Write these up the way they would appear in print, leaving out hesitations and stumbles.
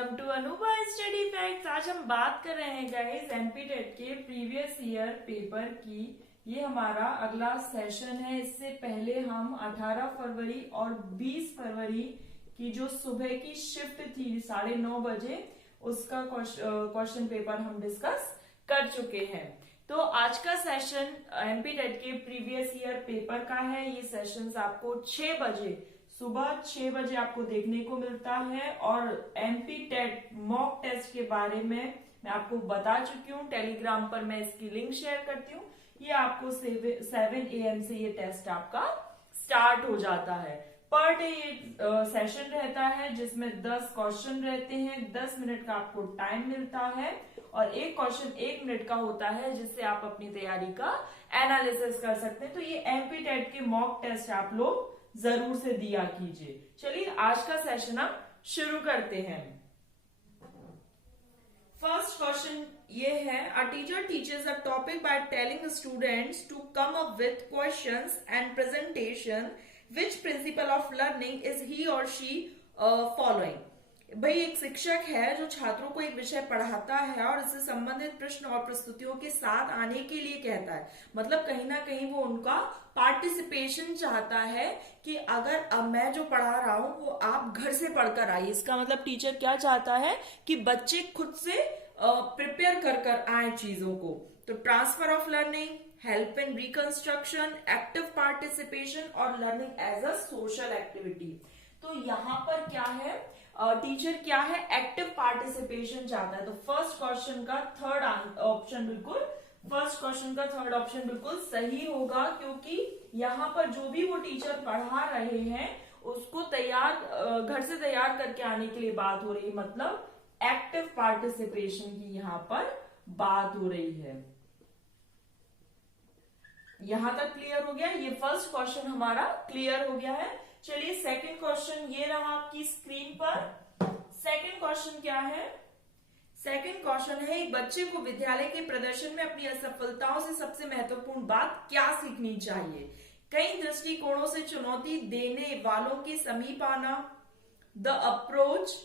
Welcome to Anubha study facts. आज हम बात कर रहे हैं गाइस एमपी टेट के प्रीवियस ईयर पेपर की। ये हमारा अगला सेशन है। इससे पहले हम 18 फरवरी और 20 फरवरी की जो सुबह की शिफ्ट थी 9:30 बजे, उसका क्वेश्चन पेपर हम डिस्कस कर चुके हैं। तो आज का सेशन एमपी टेट के प्रीवियस ईयर पेपर का है। ये सेशंस आपको 6 बजे, सुबह 6 बजे आपको देखने को मिलता है। और एमपी टेट मॉक टेस्ट के बारे में मैं आपको बता चुकी हूँ, टेलीग्राम पर मैं इसकी लिंक शेयर करती हूँ। ये आपको 7 AM से ये टेस्ट आपका स्टार्ट हो जाता है। पर डे ये सेशन रहता है जिसमें 10 क्वेश्चन रहते हैं। 10 मिनट का आपको टाइम मिलता है और एक क्वेश्चन 1 मिनट का होता है, जिससे आप अपनी तैयारी का एनालिसिस कर सकते हैं। तो ये एमपी टेट के मॉक टेस्ट आप लोग जरूर से दिया कीजिए। चलिए आज का सेशन हम शुरू करते हैं। फर्स्ट क्वेश्चन ये है, a teacher teachers a topic by telling students to come up with questions and presentation, which principle of learning is he or she following. भाई एक शिक्षक है जो छात्रों को एक विषय पढ़ाता है और इससे संबंधित प्रश्न और प्रस्तुतियों के साथ आने के लिए कहता है। मतलब कहीं ना कहीं वो उनका पार्टिसिपेशन चाहता है कि अगर अब मैं जो पढ़ा रहा हूं वो आप घर से पढ़कर आइए। इसका मतलब टीचर क्या चाहता है कि बच्चे खुद से प्रिपेयर कर आए चीजों को। तो transfer of learning, help in reconstruction, active participation और learning as a social activity. तो यहाँ पर क्या है, टीचर क्या है, एक्टिव पार्टिसिपेशन चाहता है। तो फर्स्ट क्वेश्चन का थर्ड ऑप्शन बिल्कुल सही होगा, क्योंकि यहाँ पर जो भी वो टीचर पढ़ा रहे हैं उसको घर से तैयार करके आने के लिए बात हो रही है। मतलब एक्टिव पार्टिसिपेशन की यहाँ पर बात हो रही है। यहां तक क्लियर हो गया। ये फर्स्ट क्वेश्चन हमारा क्लियर हो गया है। चलिए सेकंड क्वेश्चन ये रहा आपकी स्क्रीन पर। सेकंड क्वेश्चन क्या है? सेकंड क्वेश्चन है, एक बच्चे को विद्यालय के प्रदर्शन में अपनी असफलताओं से सबसे महत्वपूर्ण बात क्या सीखनी चाहिए? कई दृष्टिकोणों से चुनौती देने वालों के समीप आना, the approach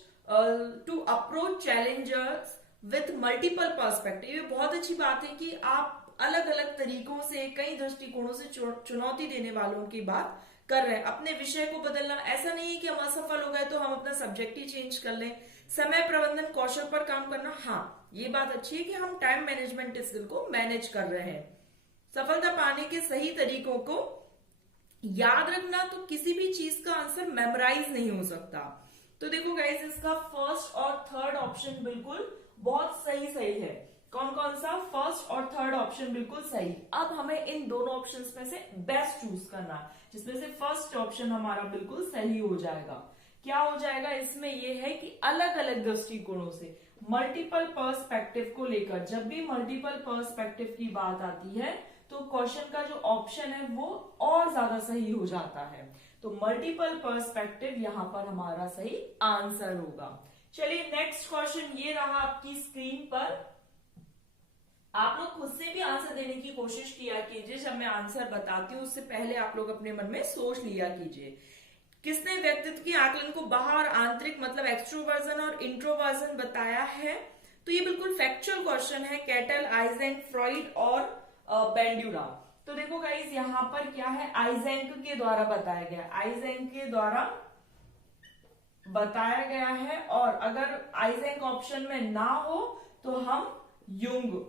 to approach challengers with multiple perspective. ये बहुत अच्छी बात है कि आप अलग अलग तरीकों से, कई दृष्टिकोणों से चुनौती देने वालों की बात कर रहे हैं। अपने विषय को बदलना, ऐसा नहीं है कि हम असफल हो गए तो हम अपना सब्जेक्ट ही चेंज कर लें। समय प्रबंधन कौशल पर काम करना, हाँ ये बात अच्छी है कि हम टाइम मैनेजमेंट स्किल को मैनेज कर रहे हैं। सफलता पाने के सही तरीकों को याद रखना, तो किसी भी चीज का आंसर मेमोराइज नहीं हो सकता। तो देखो गाइस, इसका फर्स्ट और थर्ड ऑप्शन बिल्कुल बहुत सही है। कौन कौन सा? फर्स्ट और थर्ड ऑप्शन बिल्कुल सही। अब हमें इन दोनों ऑप्शंस में से बेस्ट चूज करना, जिसमें से फर्स्ट ऑप्शन हमारा बिल्कुल सही हो जाएगा। क्या हो जाएगा इसमें? यह है कि अलग अलग दृष्टिकोणों से, मल्टीपल पर्सपेक्टिव को लेकर, जब भी मल्टीपल पर्सपेक्टिव की बात आती है तो क्वेश्चन का जो ऑप्शन है वो और ज्यादा सही हो जाता है। तो मल्टीपल पर्सपेक्टिव यहां पर हमारा सही आंसर होगा। चलिए नेक्स्ट क्वेश्चन ये रहा आपकी स्क्रीन पर। आप लोग खुद से भी आंसर देने की कोशिश किया कीजिए। जब मैं आंसर बताती हूँ उससे पहले आप लोग अपने मन में सोच लिया कीजिए। किसने व्यक्तित्व की आकलन को बाह्य और आंतरिक, मतलब एक्सट्रोवर्जन और इंट्रोवर्जन बताया है? तो ये बिल्कुल फैक्चुअल क्वेश्चन है। कैटल, आइजेंक, फ्रॉइड और बेंड्यूरा। तो देखो गाइस, यहाँ पर क्या है, आइजेंक के द्वारा बताया गया, आइजेंक के द्वारा बताया गया है। और अगर आइजेंक ऑप्शन में ना हो तो हम युंग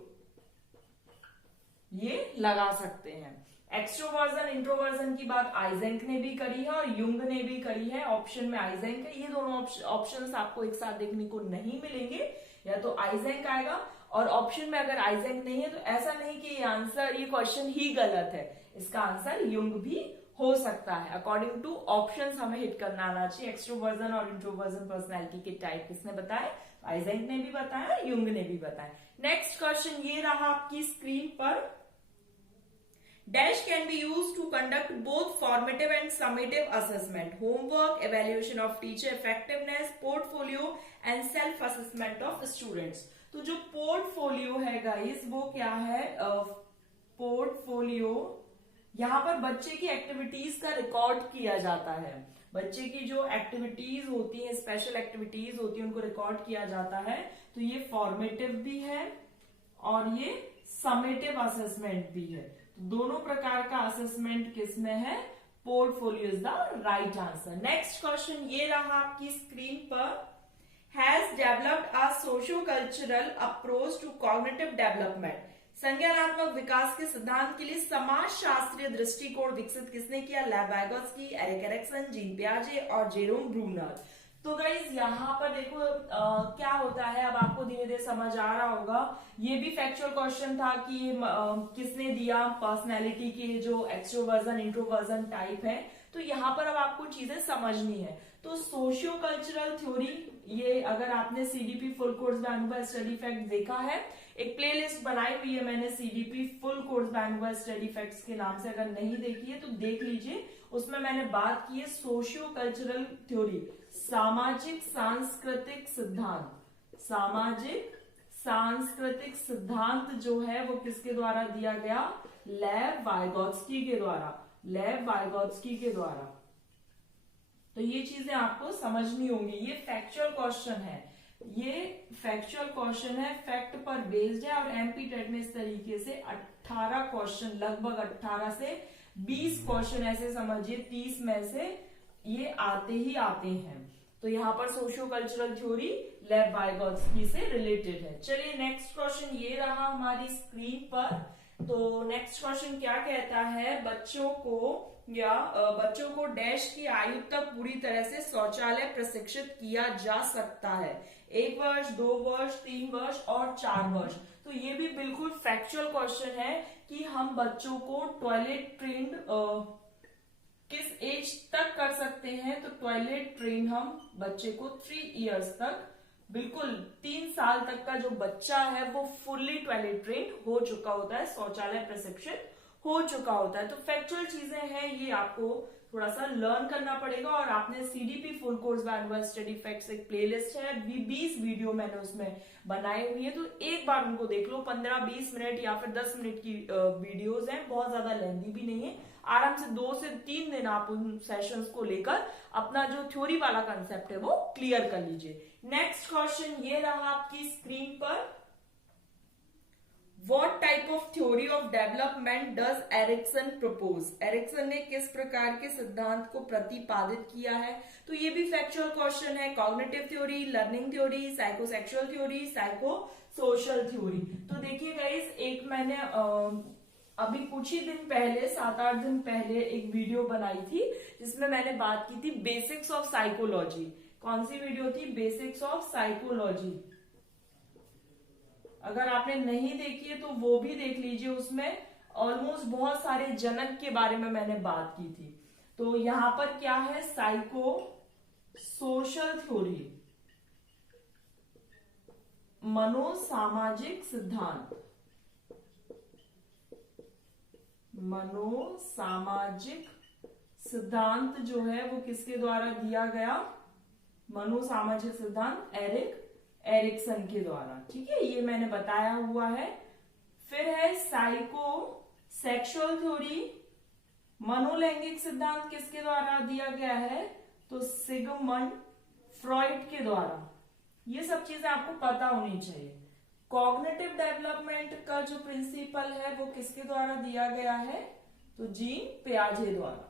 ये लगा सकते हैं। एक्सट्रोवर्जन इंट्रोवर्जन की बात आइजेंक ने भी करी है और युंग ने भी करी है। ऑप्शन में आइजेंक है। ये दोनों ऑप्शंस आपको एक साथ देखने को नहीं मिलेंगे। या तो आइजेंक आएगा, और ऑप्शन में अगर आइजेंक नहीं है तो ऐसा नहीं कि ये क्वेश्चन ही गलत है। इसका आंसर युंग भी हो सकता है। अकॉर्डिंग टू ऑप्शंस हमें हिट करना आना चाहिए। एक्सट्रोवर्जन और इंट्रोवर्जन पर्सनैलिटी के टाइप किसने बताया? आइजेंक ने भी बताया, युंग ने भी बताया। नेक्स्ट क्वेश्चन ये रहा आपकी स्क्रीन पर। Dash can be used to conduct both formative and summative assessment, homework, evaluation of teacher effectiveness, portfolio and self-assessment of students. तो जो पोर्टफोलियो है गाइस, वो क्या है? पोर्टफोलियो यहाँ पर बच्चे की एक्टिविटीज का रिकॉर्ड किया जाता है। बच्चे की जो एक्टिविटीज होती है, स्पेशल एक्टिविटीज होती है, उनको रिकॉर्ड किया जाता है। तो ये फॉर्मेटिव भी है और ये समेटिव असेसमेंट भी है। तो दोनों प्रकार का असेसमेंट किसमें है? Portfolio is the right answer. Next question ये रहा आपकी स्क्रीन पर। Has developed a socio cultural approach to cognitive development. संज्ञानात्मक विकास के सिद्धांत के लिए समाज शास्त्रीय दृष्टिकोण विकसित किसने किया? Lev Vygotsky, Erik Erikson, Jean पियाजे और जेरोम ब्रूनर। तो गाइज यहाँ पर देखो क्या होता है, अब आपको धीरे धीरे समझ आ रहा होगा। ये भी फैक्चुअल क्वेश्चन था कि किसने दिया पर्सनैलिटी के जो एक्सट्रोवर्जन इंट्रोवर्जन टाइप है। तो यहाँ पर अब आपको चीजें समझनी है। तो सोशियो कल्चरल थ्योरी, ये अगर आपने CDP full course Vancouver study fact देखा है, एक प्लेलिस्ट बनाई हुई है मैंने CDP full course Vancouver study facts के नाम से, अगर नहीं देखी है तो देख लीजिए। उसमें मैंने बात की है सोशियो कल्चरल थ्योरी, सामाजिक सांस्कृतिक सिद्धांत। सामाजिक सांस्कृतिक सिद्धांत जो है वो किसके द्वारा दिया गया? लेव वाइगोत्स्की के द्वारा। लेव वाइगोत्स्की के द्वारा। तो ये चीजें आपको समझनी होंगी। ये फैक्चुअल क्वेश्चन है, ये फैक्चुअल क्वेश्चन है, फैक्ट पर बेस्ड है। और एमपी टेट में इस तरीके से 18 क्वेश्चन, लगभग 18 से 20 क्वेश्चन ऐसे समझिए 30 में से ये आते ही आते हैं। तो यहाँ पर सोशियो कल्चरल थ्योरी लेव वाइगोत्स्की से रिलेटेड है। चलिए नेक्स्ट क्वेश्चन ये रहा हमारी स्क्रीन पर। तो नेक्स्ट क्वेश्चन क्या कहता है? बच्चों को डैश की आयु तक पूरी तरह से शौचालय प्रशिक्षित किया जा सकता है। 1 वर्ष, 2 वर्ष, 3 वर्ष और 4 वर्ष। तो ये भी बिल्कुल फैक्चुअल क्वेश्चन है कि हम बच्चों को टॉयलेट ट्रेंड किस एज तक कर सकते हैं। तो टॉयलेट ट्रेन हम बच्चे को 3 इयर्स तक, बिल्कुल 3 साल तक का जो बच्चा है वो फुल्ली टॉयलेट ट्रेन हो चुका होता है, शौचालय प्रशिक्षित हो चुका होता है। तो फैक्चुअल चीजें हैं, ये आपको थोड़ा सा लर्न करना पड़ेगा। और आपने CDP full course Vancouver study facts एक प्लेलिस्ट है, 20 वीडियो मैंने उसमें बनाई हुई है, तो एक बार उनको देख लो। 15-20 मिनट या फिर 10 मिनट की वीडियोस हैं, बहुत ज्यादा लेंथी भी नहीं है। आराम से 2 से 3 दिन आप उन सेशंस को लेकर अपना जो थ्योरी वाला कंसेप्ट है वो क्लियर कर लीजिए। नेक्स्ट क्वेश्चन ये रहा आपकी स्क्रीन पर। What type of theory of development does Erikson propose? Erikson ने किस प्रकार के सिद्धांत को प्रतिपादित किया है? तो ये भी फैक्चुअल क्वेश्चन है। Cognitive theory, learning theory, psychosexual theory, psycho social theory. तो देखिए गाइस, एक मैंने अभी कुछ ही दिन पहले, 7-8 दिन पहले एक वीडियो बनाई थी जिसमें मैंने बात की थी बेसिक्स ऑफ साइकोलॉजी। कौन सी वीडियो थी? Basics of psychology. अगर आपने नहीं देखी है तो वो भी देख लीजिए। उसमें ऑलमोस्ट बहुत सारे जनक के बारे में मैंने बात की थी। तो यहां पर क्या है? साइको सोशल थ्योरी, मनोसामाजिक सिद्धांत। मनोसामाजिक सिद्धांत जो है वो किसके द्वारा दिया गया? मनोसामाजिक सिद्धांत एरिक एरिक्सन के द्वारा। ठीक है, ये मैंने बताया हुआ है। फिर है साइको सेक्सुअल थ्योरी, मनोलैंगिक सिद्धांत किसके द्वारा दिया गया है? तो सिगमंड फ्रॉइड के द्वारा। ये सब चीजें आपको पता होनी चाहिए। कॉग्निटिव डेवलपमेंट का जो प्रिंसिपल है वो किसके द्वारा दिया गया है? तो जीन पियाजे द्वारा।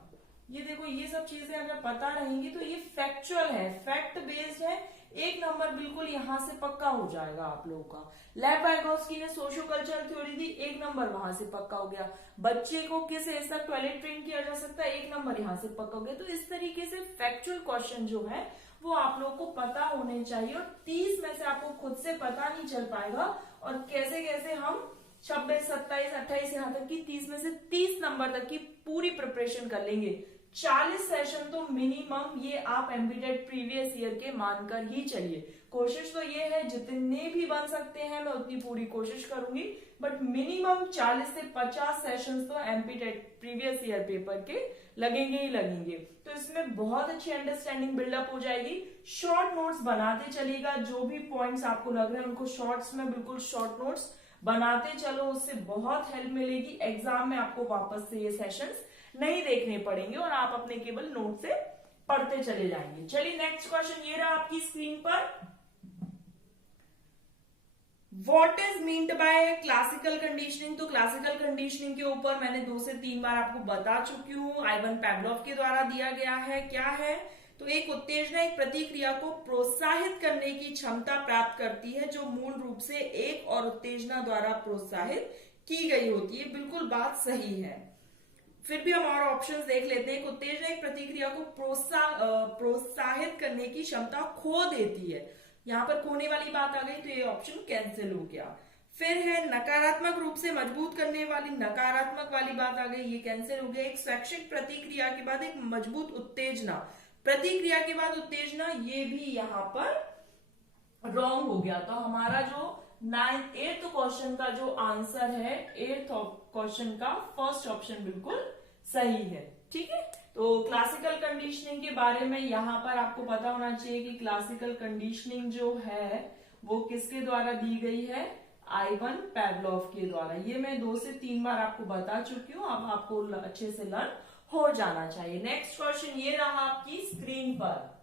ये देखो, ये सब चीजें अगर पता रहेंगी तो ये फैक्चुअल है, फैक्ट बेस्ड है। 1 नंबर बिल्कुल यहां से पक्का हो जाएगा आप लोगों का। लेव वाइगोत्स्की ने सोशियो कल्चरल थ्योरी दी, 1 नंबर वहां से पक्का हो गया। बच्चे को किस एज तक टॉयलेट ट्रेन किया जा सकता है, 1 नंबर यहां से पक्का हो गया। तो इस तरीके से फैक्चुअल क्वेश्चन जो है वो आप लोगों को पता होने चाहिए। और 30 में से आपको खुद से पता नहीं चल पाएगा। और कैसे कैसे हम 26, 27, 28 यहाँ तक की 30 में से 30 नंबर तक की पूरी प्रिपरेशन कर लेंगे। 40 सेशन तो मिनिमम ये आप एमपीटेट प्रीवियस ईयर के मानकर ही चलिए। कोशिश तो ये है जितने भी बन सकते हैं मैं उतनी पूरी कोशिश करूंगी, बट मिनिमम 40 से 50 सेशंस तो एमपीटेट प्रीवियस ईयर पेपर के लगेंगे ही लगेंगे। तो इसमें बहुत अच्छी अंडरस्टैंडिंग बिल्डअप हो जाएगी। शॉर्ट नोट्स बनाते चलिएगा, जो भी पॉइंट्स आपको लग रहे हैं उनको शॉर्ट्स में बिल्कुल शॉर्ट नोट्स बनाते चलो, उससे बहुत हेल्प मिलेगी। एग्जाम में आपको वापस से ये सेशंस नहीं देखने पड़ेंगे और आप अपने केवल नोट से पढ़ते चले जाएंगे। चलिए नेक्स्ट क्वेश्चन ये रहा आपकी स्क्रीन पर, what is meant by classical conditioning. तो क्लासिकल कंडीशनिंग के ऊपर मैंने 2 से 3 बार आपको बता चुकी हूं, आइवन पैवलोव के द्वारा दिया गया है। क्या है, तो एक उत्तेजना एक प्रतिक्रिया को प्रोत्साहित करने की क्षमता प्राप्त करती है जो मूल रूप से एक और उत्तेजना द्वारा प्रोत्साहित की गई होती है। बिल्कुल बात सही है। फिर भी हम और ऑप्शंस देख लेते हैं। एक उत्तेजना एक प्रतिक्रिया को प्रोत्साहित करने की क्षमता खो देती है, यहां पर खोने वाली बात आ गई तो ये ऑप्शन कैंसिल हो गया। फिर है नकारात्मक रूप से मजबूत करने वाली, नकारात्मक वाली बात आ गई, ये कैंसिल हो गया। एक स्वैच्छिक प्रतिक्रिया के बाद एक मजबूत उत्तेजना, प्रतिक्रिया के बाद उत्तेजना, ये भी यहां पर रॉन्ग हो गया। तो हमारा जो 8th क्वेश्चन का जो आंसर है, 8th क्वेश्चन का फर्स्ट ऑप्शन बिल्कुल सही है। ठीक है, तो क्लासिकल कंडीशनिंग के बारे में यहां पर आपको पता होना चाहिए कि क्लासिकल कंडीशनिंग जो है वो किसके द्वारा दी गई है, आइवन पैवलोव के द्वारा। ये मैं 2 से 3 बार आपको बता चुकी हूँ, अब आपको अच्छे से लर्न हो जाना चाहिए। नेक्स्ट क्वेश्चन ये रहा आपकी स्क्रीन पर।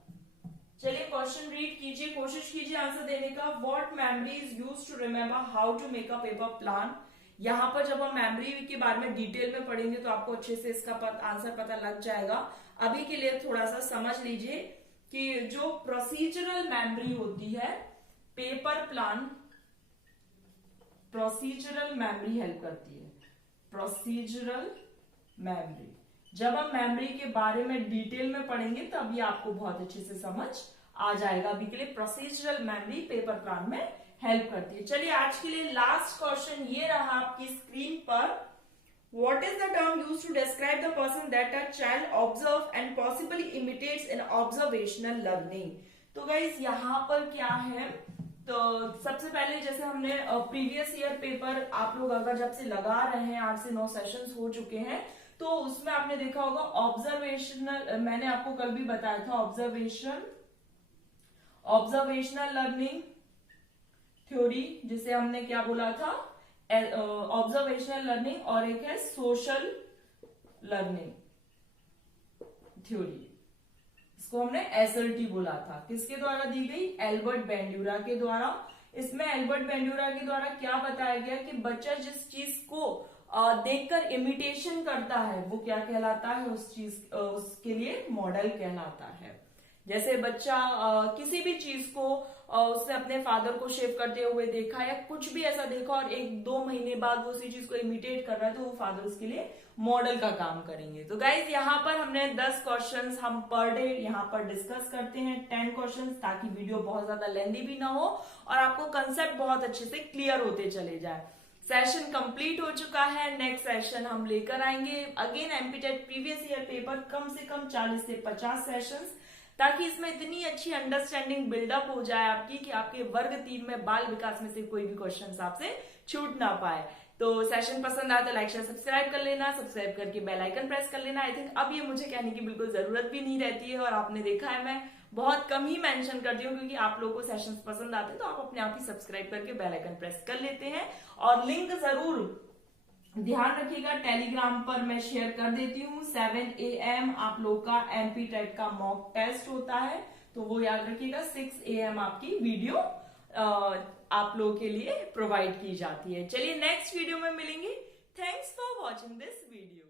चलिए क्वेश्चन रीड कीजिए, कोशिश कीजिए आंसर देने का। What memory is used to remember how to make a paper plan. यहाँ पर जब हम मेमोरी के बारे में डिटेल में पढ़ेंगे तो आपको अच्छे से इसका आंसर पता लग जाएगा। अभी के लिए थोड़ा सा समझ लीजिए कि जो प्रोसीजरल मेमोरी होती है, paper plan procedural memory help करती है। प्रोसीजरल मेमोरी, जब हम मेमोरी के बारे में डिटेल में पढ़ेंगे तब ये आपको बहुत अच्छे से समझ आ जाएगा। अभी के लिए प्रोसीजरल मेमोरी पेपर प्लान में हेल्प करती है। चलिए आज के लिए लास्ट क्वेश्चन ये रहा आपकी स्क्रीन पर। What is the term used to describe the person that a child observe and possibly imitates in observational learning. तो गाइस यहाँ पर क्या है, तो सबसे पहले जैसे हमने प्रीवियस ईयर पेपर आप लोग अगर जब से लगा रहे हैं, 8 से 9 सेशंस हो चुके हैं, तो उसमें आपने देखा होगा ऑब्जर्वेशनल, मैंने आपको कल भी बताया था, ऑब्जर्वेशनल लर्निंग थ्योरी, जिसे हमने क्या बोला था, ऑब्जर्वेशनल लर्निंग, और एक है सोशल लर्निंग थ्योरी, इसको हमने एसएलटी बोला था। किसके द्वारा दी गई, एल्बर्ट बैंड्यूरा के द्वारा। इसमें एल्बर्ट बैंड्यूरा के द्वारा क्या बताया गया कि बच्चा जिस चीज को देखकर इमिटेशन करता है वो क्या कहलाता है, उस चीज उसके लिए मॉडल कहलाता है। जैसे बच्चा किसी भी चीज को उसने अपने फादर को शेव करते हुए देखा या कुछ भी ऐसा देखा और 1-2 महीने बाद वो उसी चीज को इमिटेट कर रहा है तो वो फादर उसके लिए मॉडल का काम करेंगे। तो गाइज यहाँ पर हमने 10 क्वेश्चंस हम पर डे यहाँ पर डिस्कस करते हैं, 10 क्वेश्चंस, ताकि वीडियो बहुत ज्यादा लेंथी भी ना हो और आपको कंसेप्ट बहुत अच्छे से क्लियर होते चले जाए। सेशन कंप्लीट हो चुका है, नेक्स्ट सेशन हम लेकर आएंगे again MPTET previous year paper, कम से कम 40 से 50 सेशंस, ताकि इसमें इतनी अच्छी अंडरस्टैंडिंग बिल्डअप हो जाए आपकी कि आपके वर्ग 3 में बाल विकास में से कोई भी क्वेश्चन आपसे छूट ना पाए। तो सेशन पसंद आया तो लाइक शेयर सब्सक्राइब कर लेना, सब्सक्राइब करके बेल आइकन प्रेस कर लेना। आई थिंक अब ये मुझे कहने की बिल्कुल जरूरत भी नहीं रहती है, और आपने देखा है मैं बहुत कम ही मेंशन करती हूँ क्योंकि आप लोगों को सेशंस पसंद आते हैं तो आप अपने आप ही सब्सक्राइब करके बेल आइकन प्रेस कर लेते हैं। और लिंक जरूर ध्यान रखिएगा, टेलीग्राम पर मैं शेयर कर देती हूँ। 7 AM आप लोग का एमपी टेट का मॉक टेस्ट होता है, तो वो याद रखिएगा। 6 AM आपकी वीडियो आप लोगों के लिए प्रोवाइड की जाती है। चलिए नेक्स्ट वीडियो में मिलेंगे। Thanks for watching this video.